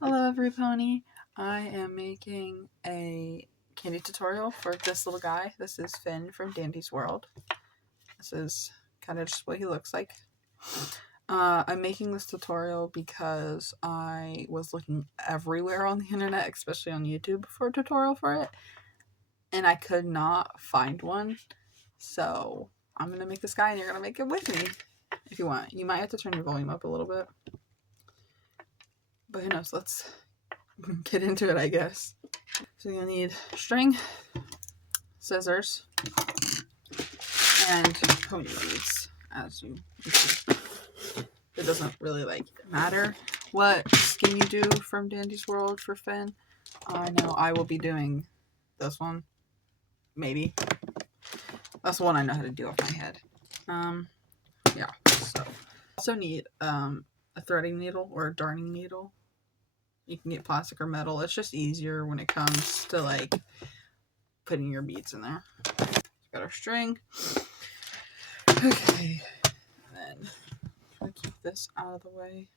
Hello everybody, I am making a candy tutorial for this little guy. This is Finn from Dandy's World. This is kind of just what he looks like. I'm making this tutorial because I was looking everywhere on the internet, especially on YouTube, for a tutorial for it, and I could not find one. So I'm going to make this guy and you're going to make it with me if you want. You might have to turn your volume up a little bit, but who knows, let's get into it, I guess. So you'll need string, scissors, and pony beads, as you see. It doesn't really matter what skin you do from Dandy's World for Finn. I know I will be doing this one, maybe. That's the one I know how to do off my head. Yeah. So also need a threading needle or a darning needle. You can get plastic or metal. It's just easier when it comes to putting your beads in there. Got our string. Okay, and then try to keep this out of the way.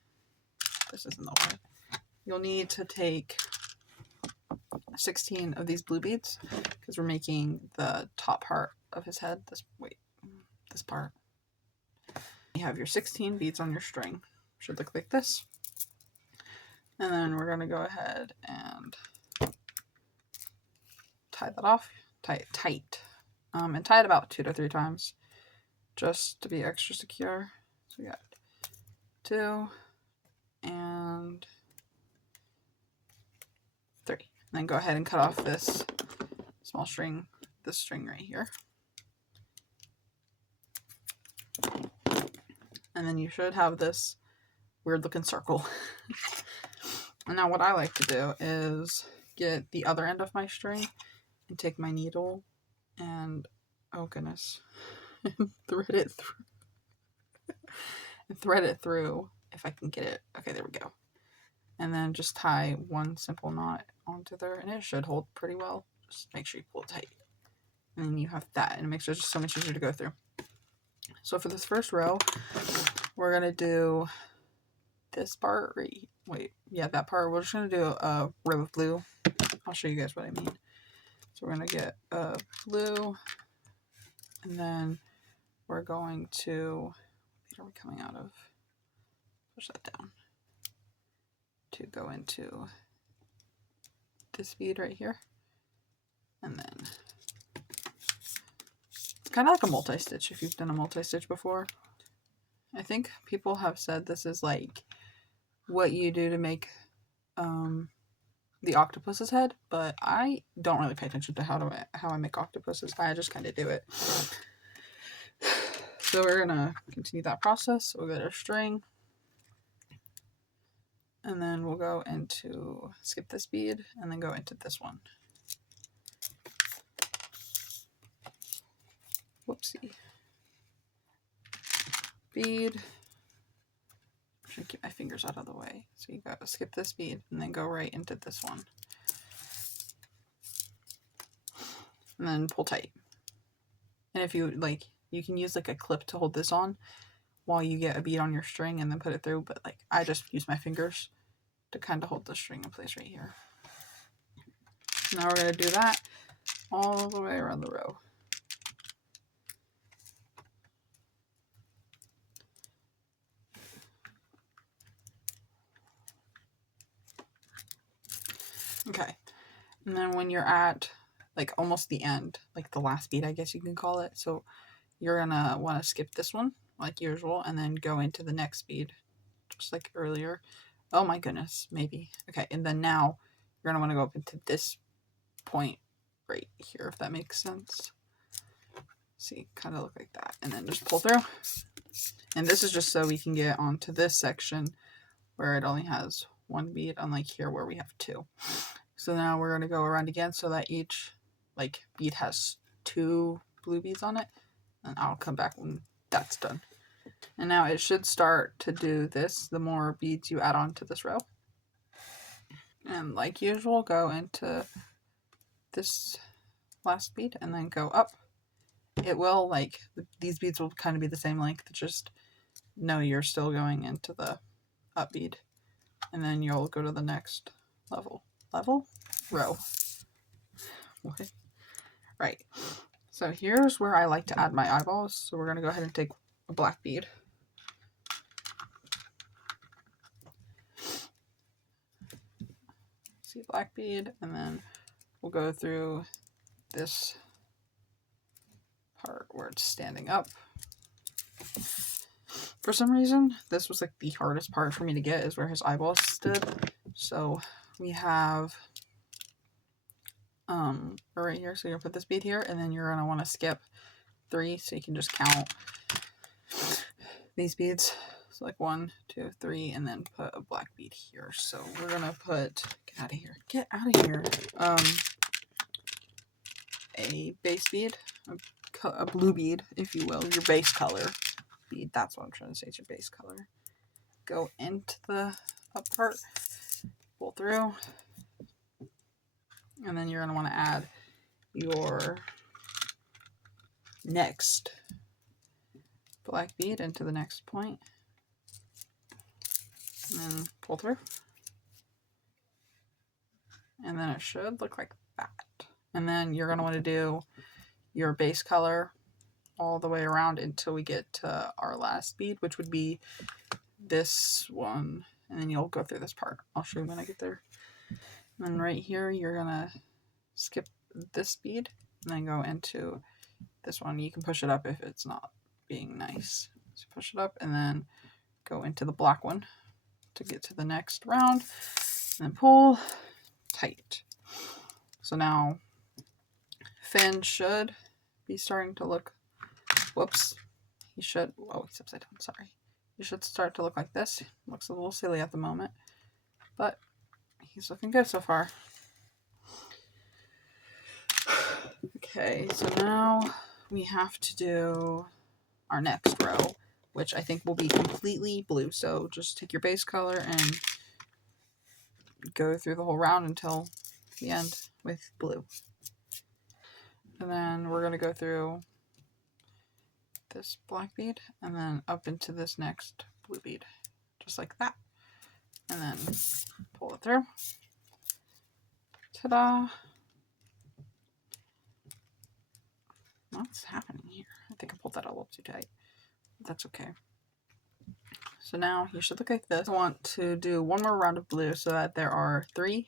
This isn't the way. You'll need to take 16 of these blue beads because we're making the top part of his head. This part. You have your 16 beads on your string. Should look like this. And then we're going to go ahead and tie that off. Tie it tight. And tie it about 2 to 3 times just to be extra secure. So we got 2 and 3. And then go ahead and cut off this small string, this string right here. And then you should have this weird looking circle. And now what I like to do is get the other end of my string and take my needle and, oh goodness, thread it through if I can get it. Okay, there we go. And then just tie one simple knot onto there, and it should hold pretty well. Just make sure you pull it tight. And then you have that, and it makes it just so much easier to go through. So for this first row, we're going to do this part right. That part. We're just going to do a row of blue. I'll show you guys what I mean. So we're going to get a blue, and then we're going to, what are we coming out of? Push that down. To go into this bead right here. And then it's kind of like a multi-stitch if you've done a multi-stitch before. I think people have said this is like what you do to make the octopus's head, but I don't really pay attention to how I make octopuses. I just kind of do it. So we're gonna continue that process. So we'll get our string, and then we'll go into, skip this bead, and then go into this one. Whoopsie. Bead. I'm trying to keep my fingers out of the way. So you gotta skip this bead and then go right into this one. And then pull tight. And if you you can use a clip to hold this on while you get a bead on your string and then put it through, but I just use my fingers to kind of hold the string in place right here. Now we're gonna do that all the way around the row. Okay, and then when you're at almost the end, the last bead, I guess you can call it, so you're gonna want to skip this one like usual and then go into the next bead just like earlier. Oh my goodness, maybe. Okay, and then now you're gonna want to go up into this point right here, if that makes sense. See, kind of look like that, and then just pull through. And this is just so we can get onto this section where it only has 1 bead, unlike here where we have 2. So now we're going to go around again so that each bead has 2 blue beads on it, and I'll come back when that's done. And now it should start to do this the more beads you add on to this row. And like usual, go into this last bead and then go up. It will, these beads will kind of be the same length, just know you're still going into the up bead. and then you'll go to the next row. What? Right. So here's where I like to add my eyeballs. So we're going to go ahead and take a black bead. See, black bead, and then we'll go through this part where it's standing up. For some reason, this was like the hardest part for me to get, is where his eyeballs stood. So we have right here. So you're gonna put this bead here, and then you're gonna want to skip 3, so you can just count these beads. So like 1, 2, 3, and then put a black bead here. So we're gonna put, get out of here, a base bead, a blue bead, if you will, your base color bead. That's what I'm trying to say. It's your base color. Go into the up part, pull through, and then you're gonna want to add your next black bead into the next point, and then pull through, and then it should look like that. And then you're going to want to do your base color all the way around until we get to our last bead, which would be this one, and then you'll go through this part. I'll show you when I get there. And then right here, you're going to skip this bead and then go into this one. You can push it up if it's not being nice. So push it up and then go into the black one to get to the next round, and then pull tight. So now Finn should be starting to look, whoops, he should, oh, he's upside down, sorry. He should start to look like this. Looks a little silly at the moment, but he's looking good so far. Okay, so now we have to do our next row, which I think will be completely blue. So just take your base color and go through the whole round until the end with blue. And then we're going to go through this black bead and then up into this next blue bead, just like that. And then pull it through. Ta-da! What's happening here? I think I pulled that a little too tight. That's okay. So now you should look like this. I want to do one more round of blue so that there are 3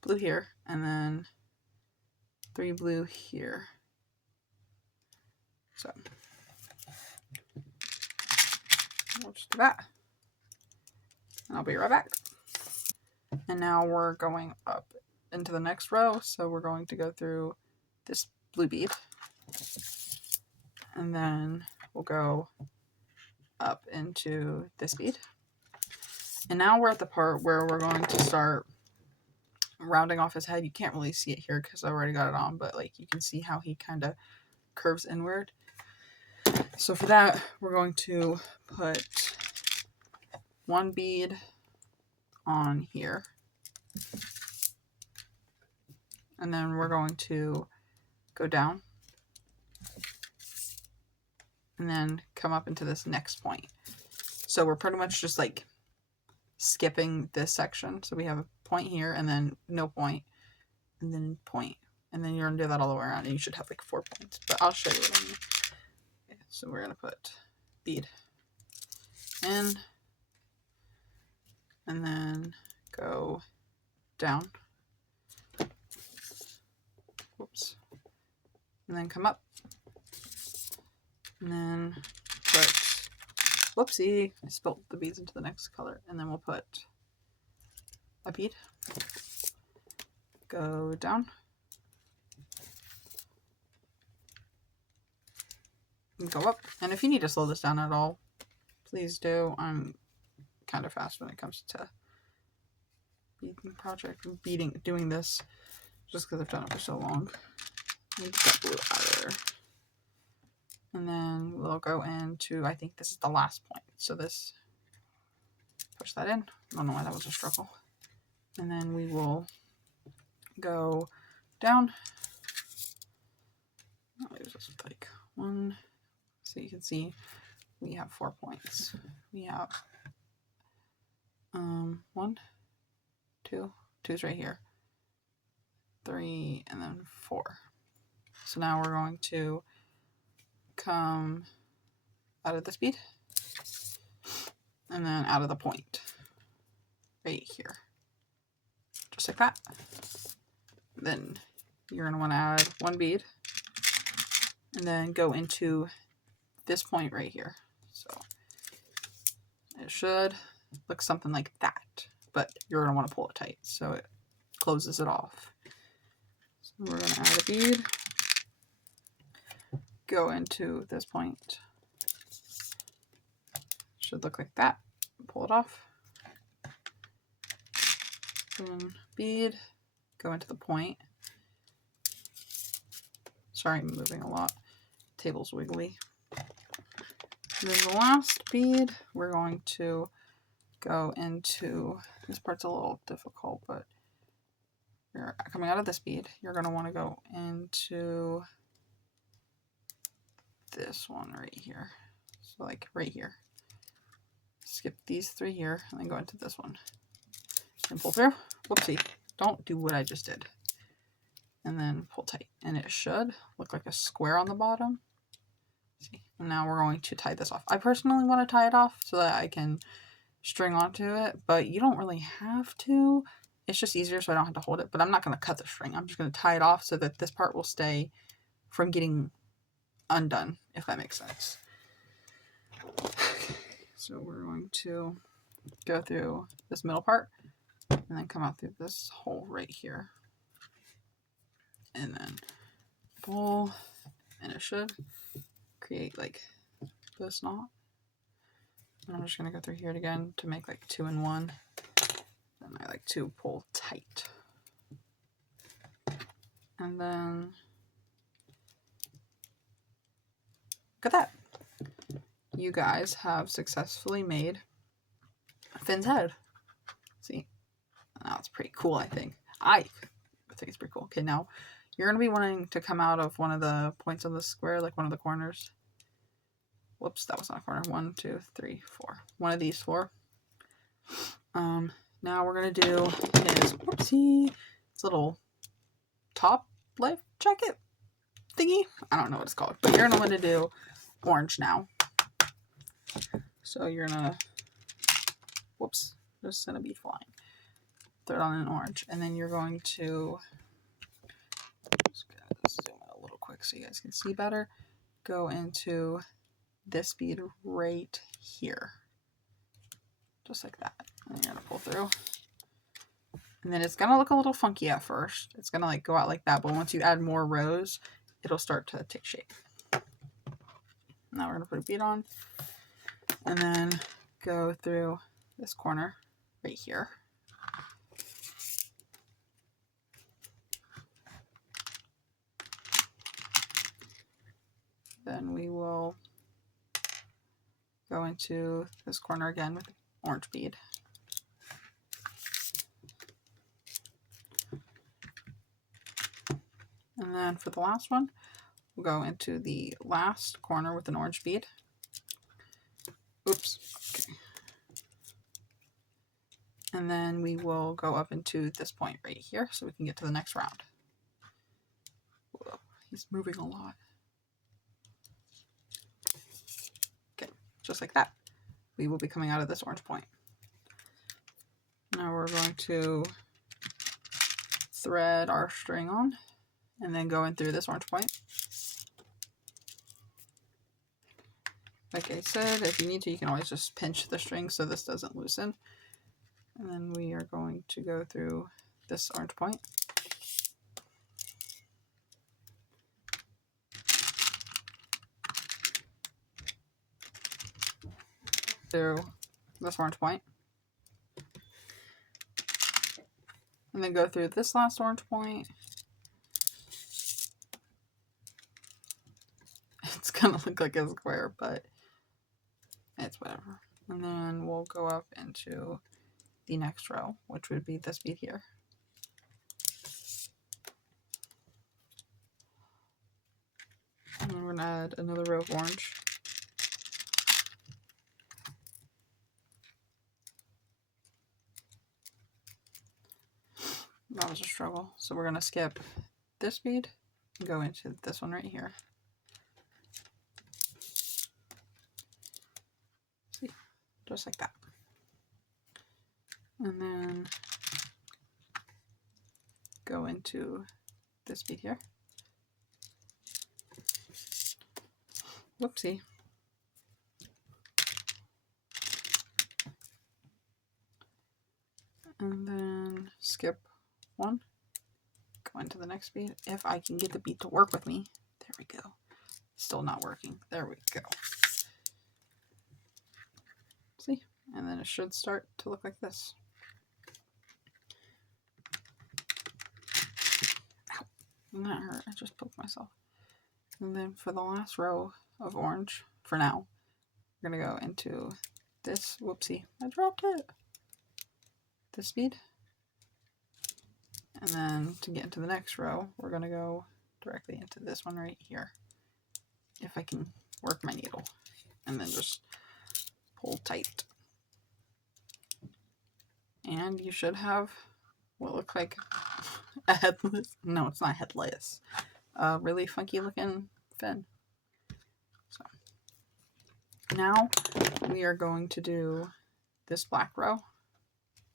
blue here and then 3 blue here. So we'll just do that. And I'll be right back. And now we're going up into the next row. So we're going to go through this blue bead. And then we'll go up into this bead. And now we're at the part where we're going to start rounding off his head. You can't really see it here because I already got it on, but like you can see how he kind of curves inward. So for that, we're going to put 1 bead on here. And then we're going to go down and then come up into this next point. So we're pretty much just like skipping this section. So we have a point here and then no point and then point. And then you're going to do that all the way around and you should have like 4 points. But I'll show you what I mean. Okay, so we're going to put bead in and then go down. Whoops. And then come up. And then put, whoopsie, I spilled the beads into the next color. And then we'll put a bead. Go down. And go up. And if you need to slow this down at all, please do. I'm kind of fast when it comes to doing this, just because I've done it for so long. Let me get that blue out of there. And then we'll go into, I think this is the last point. So this, push that in. I don't know why that was a struggle. And then we will go down. I'll use this with like 1. So you can see we have 4 points. We have 1, 2, 2's right here, 3, and then 4. So now we're going to come out of this bead and then out of the point right here, just like that. Then you're going to want to add 1 bead and then go into this point right here. So it should look something like that, but you're going to want to pull it tight so it closes it off. So we're going to add a bead, go into this point. Should look like that. Pull it off. Then bead, go into the point. Sorry, I'm moving a lot. Table's wiggly. Then the last bead, we're going to go into, this part's a little difficult, but you're coming out of this bead, you're going to want to go into this one right here. So like right here. Skip these 3 here and then go into this one. And pull through. Whoopsie. Don't do what I just did. And then pull tight. And it should look like a square on the bottom. See. And now we're going to tie this off. I personally want to tie it off so that I can string onto it, but you don't really have to. It's just easier so I don't have to hold it, but I'm not going to cut the string. I'm just going to tie it off so that this part will stay from getting undone, if that makes sense. Okay, so we're going to go through this middle part and then come out through this hole right here. And then pull, and it should create like this knot. And I'm just going to go through here again to make like 2 in 1. And I like to pull tight. And then look at that. You guys have successfully made Finn's head. See? Now it's pretty cool, I think. I think it's pretty cool. Okay, now you're going to be wanting to come out of one of the points of the square, like one of the corners. Whoops, that was not a corner. 1, 2, 3, 4. One of these 4. Now we're going to do is, whoopsie, this little top life jacket thingy. I don't know what it's called, but you're going to want to do orange now. So you're going to, whoops, just sent a bead flying. Throw it on an orange. And then you're going to, just gonna zoom in a little quick so you guys can see better. Go into this bead right here. Just like that. And you're going to pull through. And then it's going to look a little funky at first. It's going to like go out like that. But once you add more rows, it'll start to take shape. Now we're going to put a bead on. And then go through this corner right here. Then we will go into this corner again with an orange bead. And then for the last one, we'll go into the last corner with an orange bead. Oops. Okay. And then we will go up into this point right here so we can get to the next round. Whoa, he's moving a lot. Okay, just like that. We will be coming out of this orange point. Now we're going to thread our string on and then go in through this orange point. Like I said, if you need to, you can always just pinch the string so this doesn't loosen. And then we are going to go through this orange point. Through this orange point. And then go through this last orange point. It's gonna look like a square, but it's whatever. And then we'll go up into the next row, which would be this bead here. And then we're gonna add another row of orange. That was a struggle. So we're going to skip this bead and go into this one right here. See, just like that. And then go into this bead here. Whoopsie. And then skip one, go into the next bead. If I can get the bead to work with me. There we go. Still not working. There we go. See? And then it should start to look like this. Ow. And that hurt. I just poked myself. And then for the last row of orange, for now, we're going to go into this. Whoopsie. I dropped it. This bead. And then to get into the next row, we're going to go directly into this one right here. If I can work my needle. And then just pull tight. And you should have what look like a headless, no, it's not headless, a really funky looking fin. So now we are going to do this black row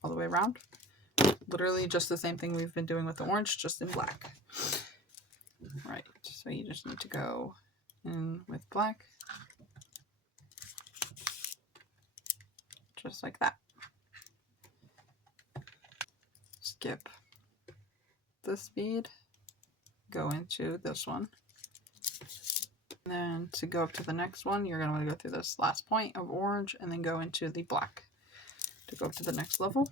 all the way around. Literally just the same thing we've been doing with the orange, just in black. Right, so you just need to go in with black. Just like that. Skip this bead, go into this one. And then to go up to the next one, you're going to want to go through this last point of orange and then go into the black to go up to the next level.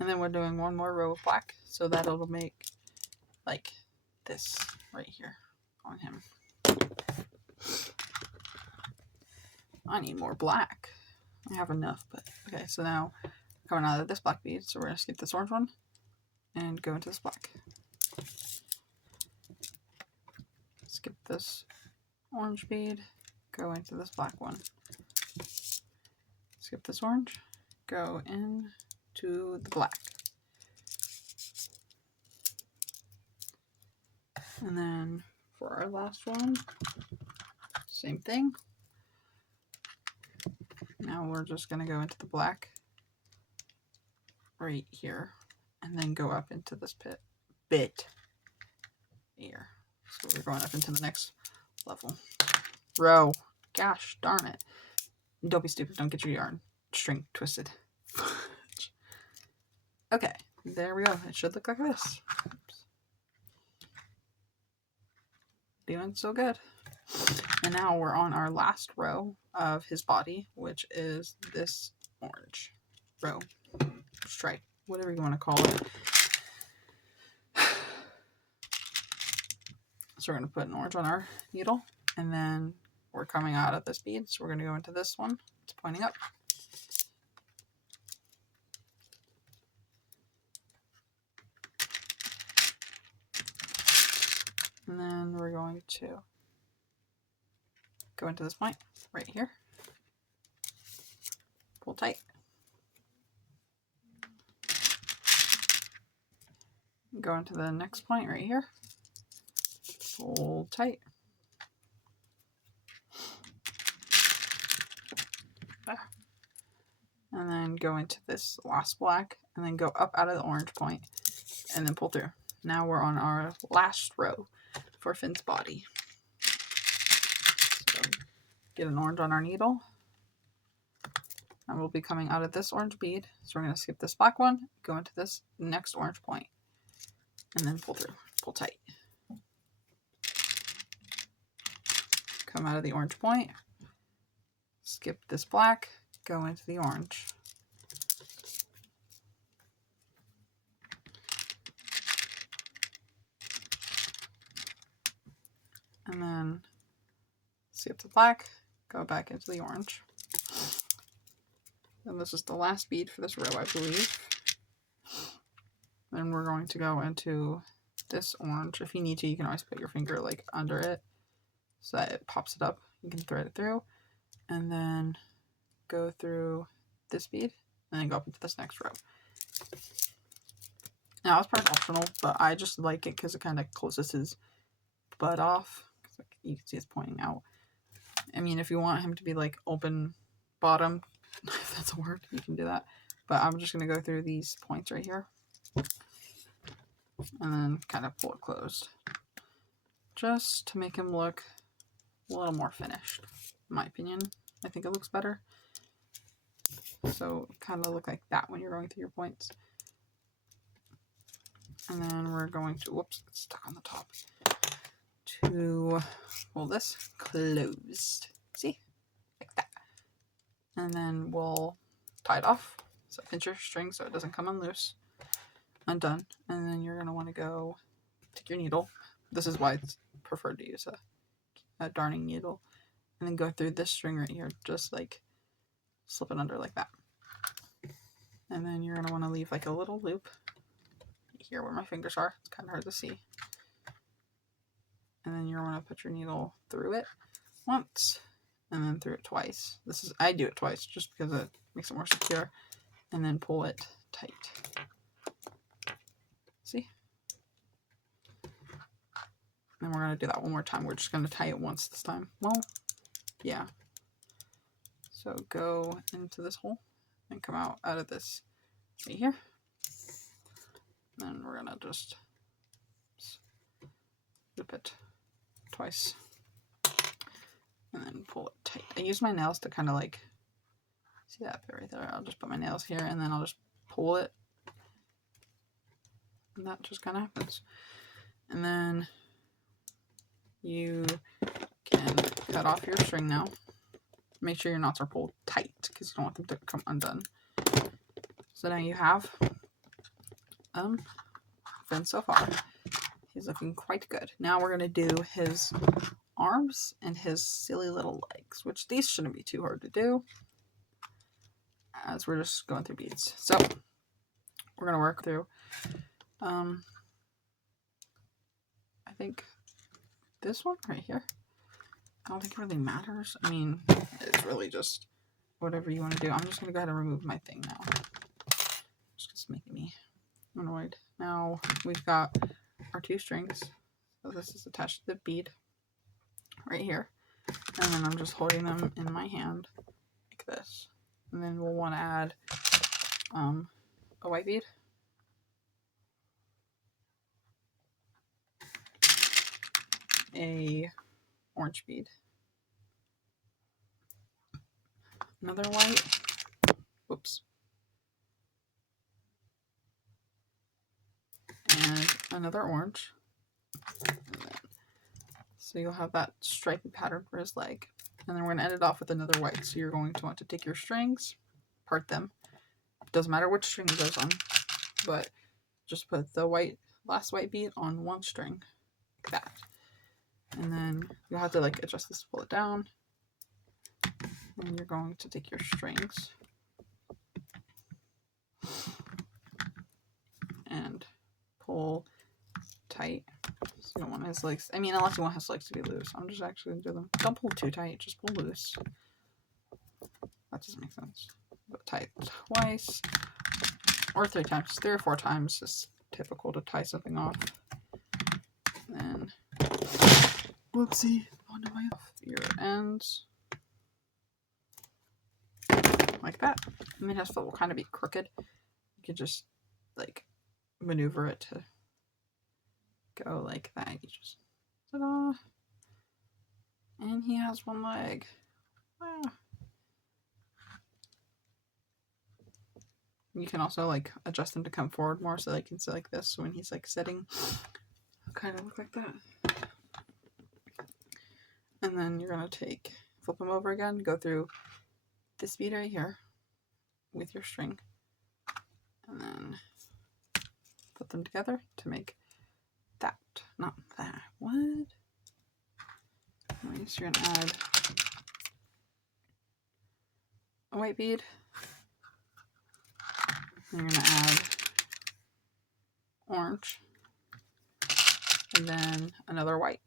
And then we're doing one more row of black, so that it'll make like this right here on him. I need more black. I have enough, but okay, so now coming out of this black bead, so we're going to skip this orange one and go into this black. Skip this orange bead, go into this black one. Skip this orange, go into the black. And then for our last one, same thing. Now we're just going to go into the black right here and then go up into this bit here. So we're going up into the next level. Row. Gosh darn it. Don't be stupid. Don't get your yarn string twisted. Okay, there we go. It should look like this. Oops. Doing so good. And now we're on our last row of his body, which is this orange row, stripe, whatever you want to call it. So we're going to put an orange on our needle, and then we're coming out of this bead, so we're going to go into this one. It's pointing up. And then we're going to go into this point right here. Pull tight. Go into the next point right here. Pull tight. There. And then go into this last black and then go up out of the orange point and then pull through. Now we're on our last row for Finn's body. So get an orange on our needle. And we'll be coming out of this orange bead. So we're going to skip this black one, go into this next orange point, and then pull through. Pull tight. Come out of the orange point, skip this black, go into the orange. And then skip the black, go back into the orange. And this is the last bead for this row, I believe. Then we're going to go into this orange. If you need to, you can always put your finger like under it so that it pops it up. You can thread it through and then go through this bead and then go up into this next row. Now it's part optional, but I just like it because it kind of closes his butt off. Like, you can see it's pointing out. I mean, if you want him to be like open bottom, if that's a word, you can do that. But I'm just going to go through these points right here. And then kind of pull it closed. Just to make him look a little more finished, in my opinion. I think it looks better. So kind of look like that when you're going through your points. And then we're going to, whoops, it's stuck on the top, to pull this closed. See? Like that. And then we'll tie it off. So pinch your string so it doesn't come undone. And then you're going to want to go take your needle. This is why it's preferred to use a darning needle. And then go through this string right here, just like slip it under like that. And then you're going to want to leave like a little loop here where my fingers are. It's kind of hard to see. And then you're going to put your needle through it once and then through it twice. I do it twice just because it makes it more secure. And then pull it tight. See? And we're going to do that one more time. We're just going to tie it once this time. Well, yeah. So go into this hole and come out of this right here. And then we're going to just loop it twice. And then pull it tight. I use my nails to kind of like, see that bit right there? I'll just put my nails here and then I'll just pull it. And that just kind of happens. And then you can cut off your string now. Make sure your knots are pulled tight because you don't want them to come undone. So now you have Finn so far. He's looking quite good. Now we're going to do his arms and his silly little legs, which these shouldn't be too hard to do as we're just going through beads. So we're going to work through I think this one right here. I don't think it really matters. I mean, it's really just whatever you want to do. I'm just going to go ahead and remove my thing now. It's just making me annoyed. Now we've got our 2 strings. So this is attached to the bead right here. And then I'm just holding them in my hand like this. And then we'll want to add a white bead. A orange bead. Another white. Whoops. And another orange. So you'll have that stripy pattern for his leg. And then we're going to end it off with another white. So you're going to want to take your strings, part them. It doesn't matter which string it goes on, but just put the last white bead on one string, like that. And then you'll have to like adjust this to pull it down. And you're going to take your strings and pull tight. So you don't want his legs, I mean, unless you want his legs to be loose. I'm just actually going to do them. Don't pull too tight, just pull loose. That doesn't make sense. Go tight twice or 3 times. 3 or 4 times is typical to tie something off. And then, whoopsie, onto my ear ends. Like that. And then his foot will kind of be crooked. You could just like maneuver it to go like that. You just ta-da! And he has one leg. Wow. You can also like adjust him to come forward more so they can sit like this. So when he's like sitting, it'll kind of look like that. And then you're gonna flip him over again, go through this bead right here with your string, and then put them together to make that. Not that. What? Anyways, you're gonna add a white bead. And you're gonna add orange, and then another white.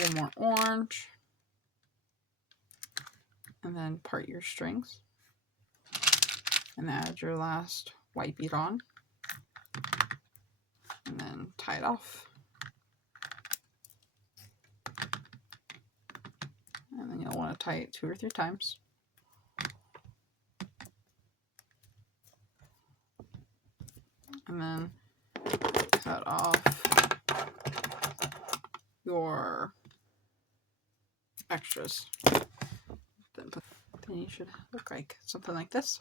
One more orange, and then part your strings and add your last white bead on, and then tie it off. And then you'll want to tie it 2 or 3 times. And then cut off your extras. Then you should look like something like this.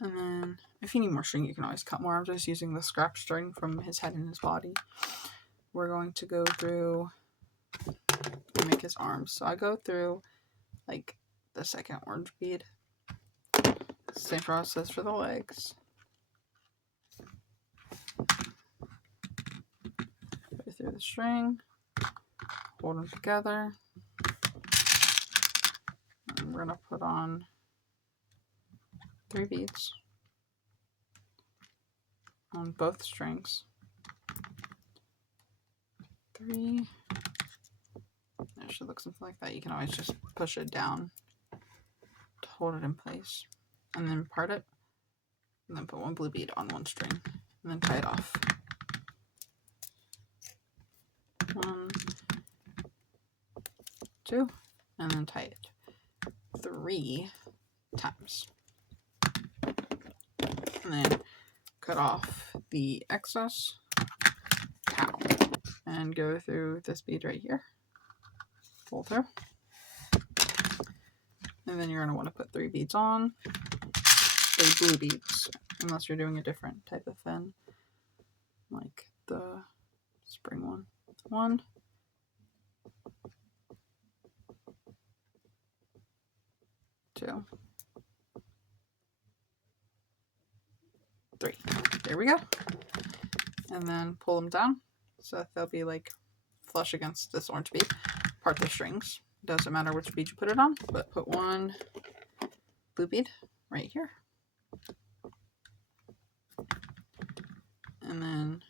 And then if you need more string, you can always cut more. I'm just using the scrap string from his head and his body. We're going to go through and make his arms. So I go through like the second orange bead. Same process for the legs. Go through the string, hold them together. And we're going to put on 3 beads on both strings. 3. It should look something like that. You can always just push it down to hold it in place. And then part it. And then put 1 blue bead on 1 string. And then tie it off. 1, 2. And then tie it 3 times. And then cut off the excess towel. And go through this bead right here. Pull through. And then you're going to want to put 3 beads on. 3 blue beads, unless you're doing a different type of fin, like the spring one. 1, 2, 3. There we go. And then pull them down so that they'll be like flush against this orange bead. Part the strings. Doesn't matter which bead you put it on, but put 1 blue bead right here. And then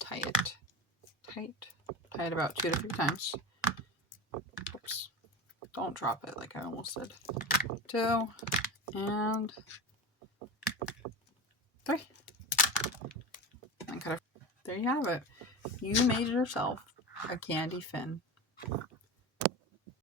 tie it tight. Tie it about 2 to 3 times. Oops. Don't drop it like I almost did. 2 and 3. And cut it. There you have it. You made yourself a candy fin.